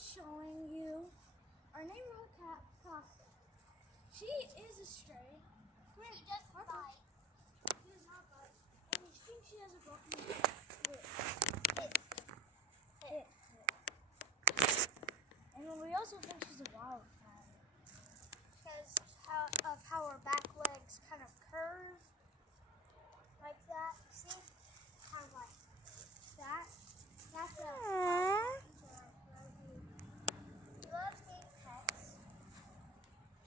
showing you our neighborhood cat, Pacaso. She is a stray. She just bite. She does not bite. And you think she has a broken hip. And then we also think she's a wild cat. Because of how her back legs kind of curve. Like that. See? Kind of like that. That's a... She loves being pets.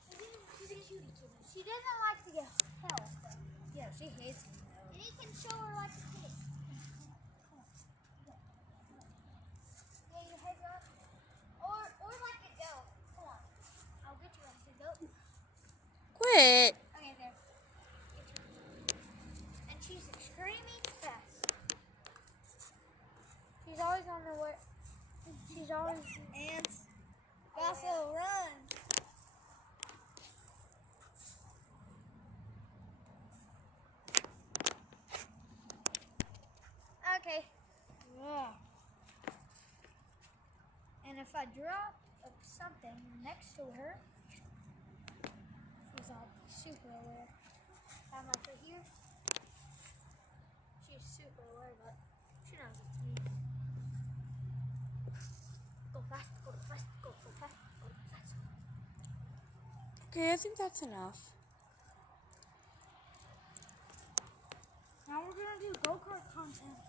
She's a cutie kitty. She doesn't like to get held, though. Yeah, she hates me though. And you can show her like a kid. Yeah, your head up. Or like a goat. Come on. I'll get you like a goat. Quit. Okay, there. Get you. And she's extremely fast. She's always on the way. She's always... Ants. Pacaso, run. Okay. Yeah. And if I drop something next to her, she's all super aware. I'm like right here. She's super aware, but she knows it's me. Go fast, go fast, go fast, go fast. Okay, I think that's enough. Now we're gonna do go-kart content.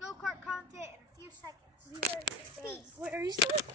Go-kart content in a few seconds. Peace. Wait, are you still recording?